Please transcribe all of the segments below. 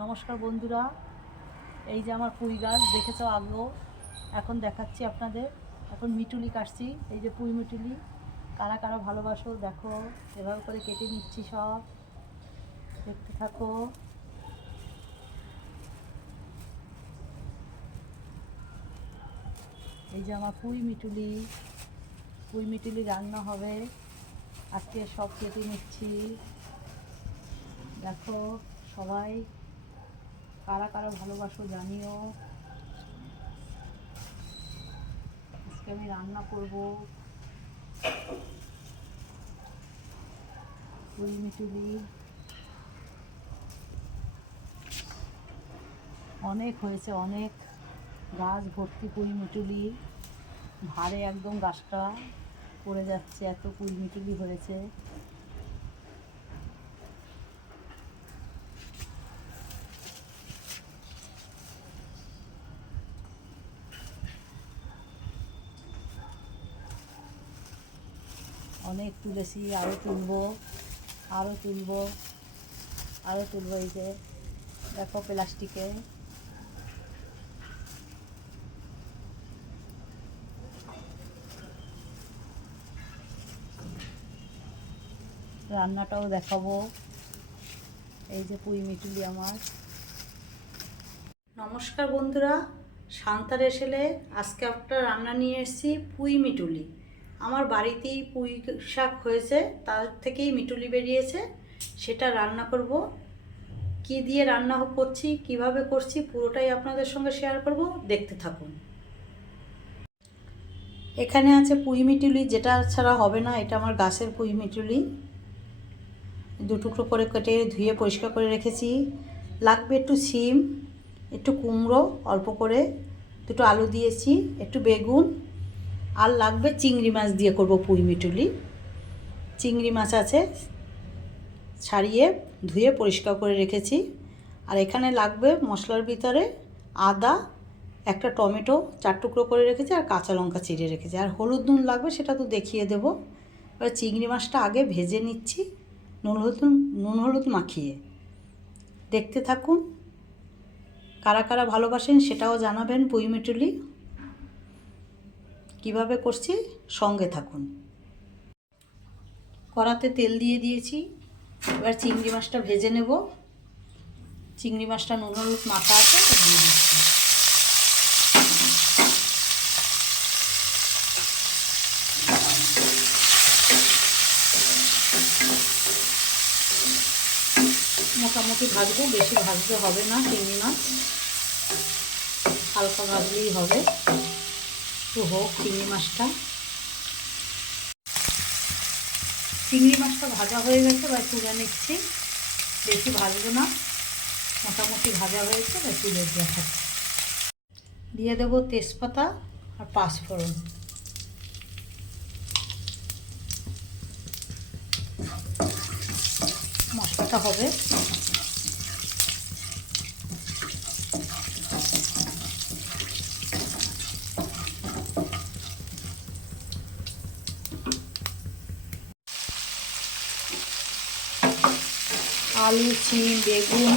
নমস্কার বন্ধুরা। এই যে আমার পুঁই গাছ, দেখেছ আগেও? এখন দেখাচ্ছি আপনাদের। এখন মিটুলি কাটছি। এই যে পুঁই মিটুলি, কারা কারা ভালোবাসো, দেখো। এভাবে করে কেটে নিচ্ছি সব। দেখতে থাকো। এই যে আমার পুঁই মিটুলি পুঁই মিটুলি রান্না হবে। আজকে সব কেটে নিচ্ছি। দেখো সবাই। কারা কারা ভালোবাসো জানিও। আজকে আমি রান্না করব। পুরি মিটুলি অনেক হয়েছে, অনেক। গাছ ভর্তি পুরি মিটুলি ভারে একদম গাছটা পড়ে যাচ্ছে, এত পুরি মিটুলি হয়েছে। অনেক তুলেছি আরও তুলবো আরও তুলবো আরও তুলবো এই যে, দেখো প্লাস্টিকে। রান্নাটাও দেখাবো। এই যে পুঁই মিটুলি আমার। নমস্কার বন্ধুরা শান্তার এসেলে আজকে একটা রান্না নিয়ে এসেছি, পুঁই মিটুলি। আমার বাড়িতেই পুঁই শাক হয়েছে, তার থেকেই মিটুলি বেরিয়েছে, সেটা রান্না করব। কি দিয়ে রান্না করছি, কীভাবে করছি, পুরোটাই আপনাদের সঙ্গে শেয়ার করব, দেখতে থাকুন। এখানে আছে পুঁই মিটুলি, যেটা ছাড়া হবে না, এটা আমার গাছের পুঁই মিটুলি। দু টুকরো করে কেটে ধুয়ে পরিষ্কার করে রেখেছি। লাগবে একটু সিম একটু কুমড়ো, অল্প করে। দুটো আলু দিয়েছি, একটু বেগুন আর লাগবে চিংড়ি মাছ দিয়ে করব পুঁই মিটুলি। চিংড়ি মাছ আছে, ছাড়িয়ে ধুয়ে পরিষ্কার করে রেখেছি। আর এখানে লাগবে মশলার ভিতরে আদা, একটা টমেটো চার টুকরো করে রেখেছি আর কাঁচা লঙ্কা চিড়ে রেখেছি। আর হলুদ নুন লাগবে সেটা তো দেখিয়ে দেবো। এবার চিংড়ি মাছটা আগে ভেজে নিচ্ছি, নুন হলুদ নুন হলুদ মাখিয়ে। দেখতে থাকুন, কারা কারা ভালোবাসেন সেটাও জানাবেন পুঁই মিটুলি। কীভাবে করছি? সঙ্গে থাকুন। কড়াতে তেল দিয়ে দিয়েছি। এবার চিংড়ি মাছটা ভেজে নেব। চিংড়ি মাছটা নুন, হলুদ মাখা আছে দিয়ে দিচ্ছি। মোটামুটি ভাজবো, বেশি ভাজতে হবে না চিংড়ি মাছ। হালকা ভাজলেই হবে। একটু হোক চিংড়ি মাছটা। চিংড়ি মাছটা ভাজা হয়ে গেছে বা তুলে নিচ্ছি। বেশি ভাজবো না, মোটামুটি ভাজা হয়েছে বা তুলে দেখাচ্ছি। দিয়ে দেবো তেজপাতা আর পাঁচফোড়ন। মশলাটা হবে। আলু সিম বেগুন,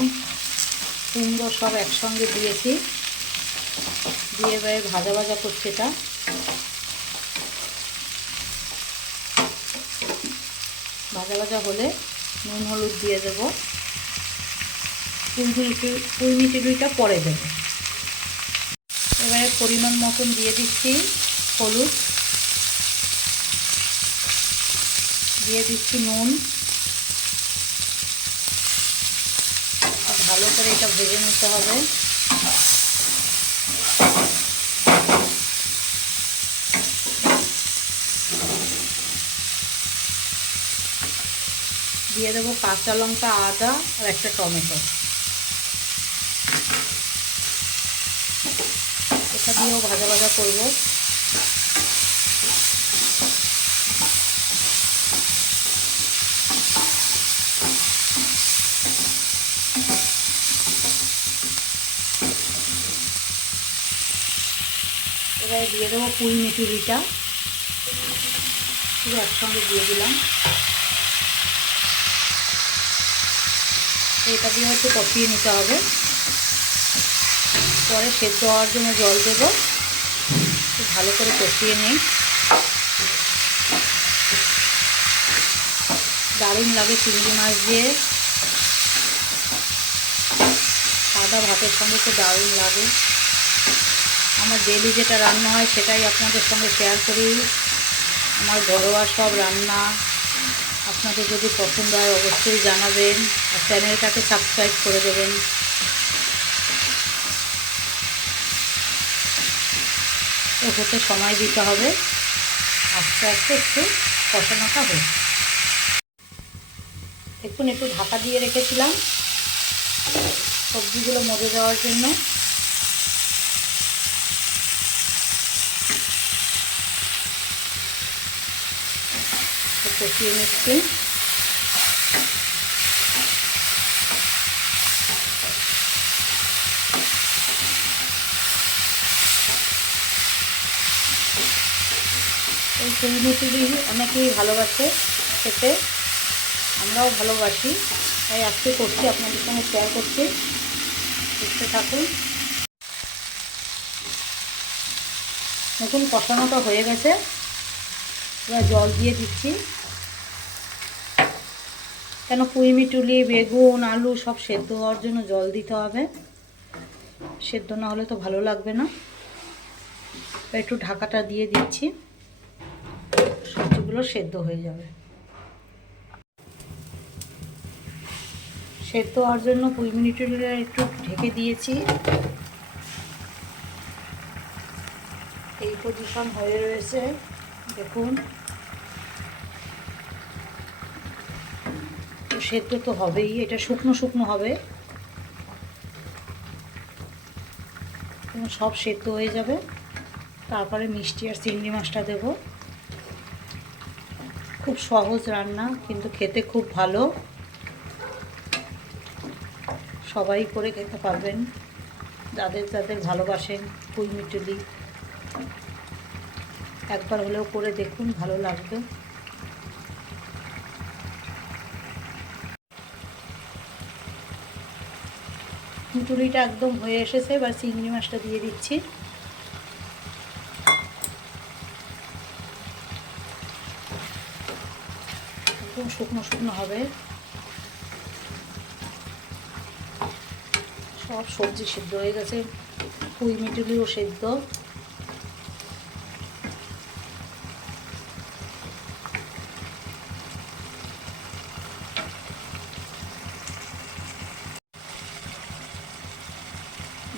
কুমড়ো সব একসঙ্গে দিয়েছি। দিয়ে এবারে ভাজা ভাজা করছে এটা। ভাজা ভাজা হলে নুন, হলুদ দিয়ে দেব। কুলমিটি কুলমিটিটা পরে দেব। এবারে পরিমাণ মতন দিয়ে দিচ্ছি হলুদ। দিয়ে দিচ্ছি নুন। ভালো করে এটা ভেজে নিতে হবে। দিয়ে দেবো কাঁচা লঙ্কা, আদা আর একটা টমেটো। এটা দিয়েও ভাজা ভাজা করব। এবারে দিয়ে দেবো পুঁই মিটুরিটা পুরো একসঙ্গে দিয়ে দিলাম। এটা দিয়ে একটু কষিয়ে নিতে হবে। পরে সেদ্ধ হওয়ার জন্য জল দেবো। ভালো করে কষিয়ে নিই। দারুণ লাগে চিংড়ি মাছ দিয়ে। সাদা ভাতের সঙ্গে তো দারুণ লাগে। আমার ডেলি যেটা রান্না হয় সেটাই আপনাদের সঙ্গে শেয়ার করি। আমার ঘরোয়া সব রান্না। আপনাদের যদি পছন্দ হয় অবশ্যই জানাবেন আর চ্যানেলটাকে সাবস্ক্রাইব করে দেবেন। তো হতে সময় দিতে হবে। আস্তে আস্তে একটু কষানোটা হোক দেখুন, একটু ঢাকা দিয়ে রেখেছিলাম। সবজিগুলো মজে যাওয়ার জন্য। কষিয়ে নিচ্ছি। এই চিংড়ি অনেকেই ভালোবাসে খেতে। আমরাও ভালোবাসি। তাই আজকে করছি, আপনাদের সঙ্গে শেয়ার করছি। দেখতে থাকুন। নতুন কষানোটা হয়ে গেছে। এবার জল দিয়ে দিচ্ছি। কেন পুঁইমিটুলি বেগুন, আলু সব সেদ্ধ হওয়ার জন্য জল দিতে হবে। সেদ্ধ না হলে তো ভালো লাগবে না। একটু ঢাকাটা দিয়ে দিচ্ছি। সবজিগুলো সেদ্ধ হয়ে যাবে। সেদ্ধ হওয়ার জন্য কুড়ি মিনিটের একটু ঢেকে দিয়েছি। এই পজিশন হয়ে রয়েছে। দেখুন তো সেদ্ধ তো হবেই, এটা শুকনো শুকনো হবে। সব সেদ্ধ হয়ে যাবে। তারপরে মিষ্টি আর চিংড়ি মাছটা দেব। খুব সহজ রান্না, কিন্তু খেতে খুব ভালো। সবাই করে খেতে পারবেন। যাদের যাদের ভালোবাসেন ফুল মিটুলি, একবার হলেও করে দেখুন, ভালো লাগবে। মিটুলিটা একদম হয়ে এসেছে, এবার চিংড়ি মাছটা দিয়ে দিচ্ছি। একদম শুকনো শুকনো হবে। সব সবজি সিদ্ধ হয়ে গেছে, পুঁই মিটুলিও সেদ্ধ।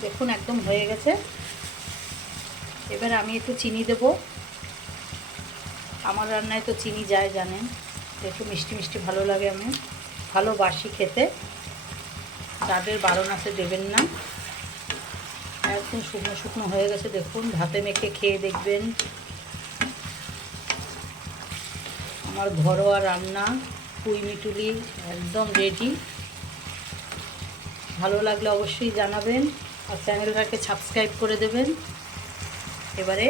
দেখুন, একদম হয়ে গেছে। এবার আমি একটু চিনি দেব। আমার রান্নায় তো চিনি যায়, জানেন। একটু মিষ্টি মিষ্টি ভালো লাগে আমি। ভালোবাসি খেতে। যাদের বারণ আছে, দেবেন না। একদম শুকনো শুকনো হয়ে গেছে, দেখুন, ভাতে মেখে খেয়ে দেখবেন। আমার ঘরোয়া রান্না, পুঁই মিটুলি, একদম রেডি ভালো লাগলে অবশ্যই জানাবেন। আর চ্যানেলটাকে সাবস্ক্রাইব করে দেবেন। এবারে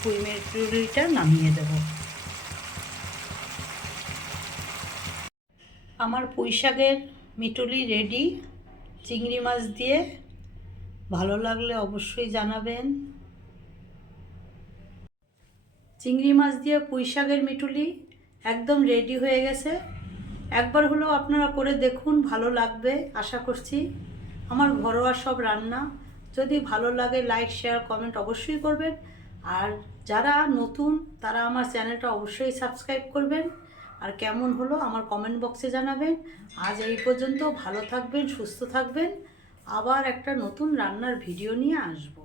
পুঁই মিটুলিটা নামিয়ে দেব। আমার পুঁই শাকের মিটুলি রেডি। চিংড়ি মাছ দিয়ে ভালো লাগলে অবশ্যই জানাবেন। চিংড়ি মাছ দিয়ে পুঁই শাকের মিটুলি একদম রেডি হয়ে গেছে। একবার হলেও আপনারা করে দেখুন, ভালো লাগবে, আশা করছি। আমার ঘরোয়া সব রান্না। যদি ভালো লাগে লাইক শেয়ার কমেন্ট অবশ্যই করবেন। আর যারা নতুন, তারা আমার চ্যানেলটা অবশ্যই সাবস্ক্রাইব করবেন। আর কেমন হলো আমার কমেন্ট বক্সে জানাবেন। আজ এই পর্যন্ত ভালো থাকবেন, সুস্থ থাকবেন। আবার একটা নতুন রান্নার ভিডিও নিয়ে আসব।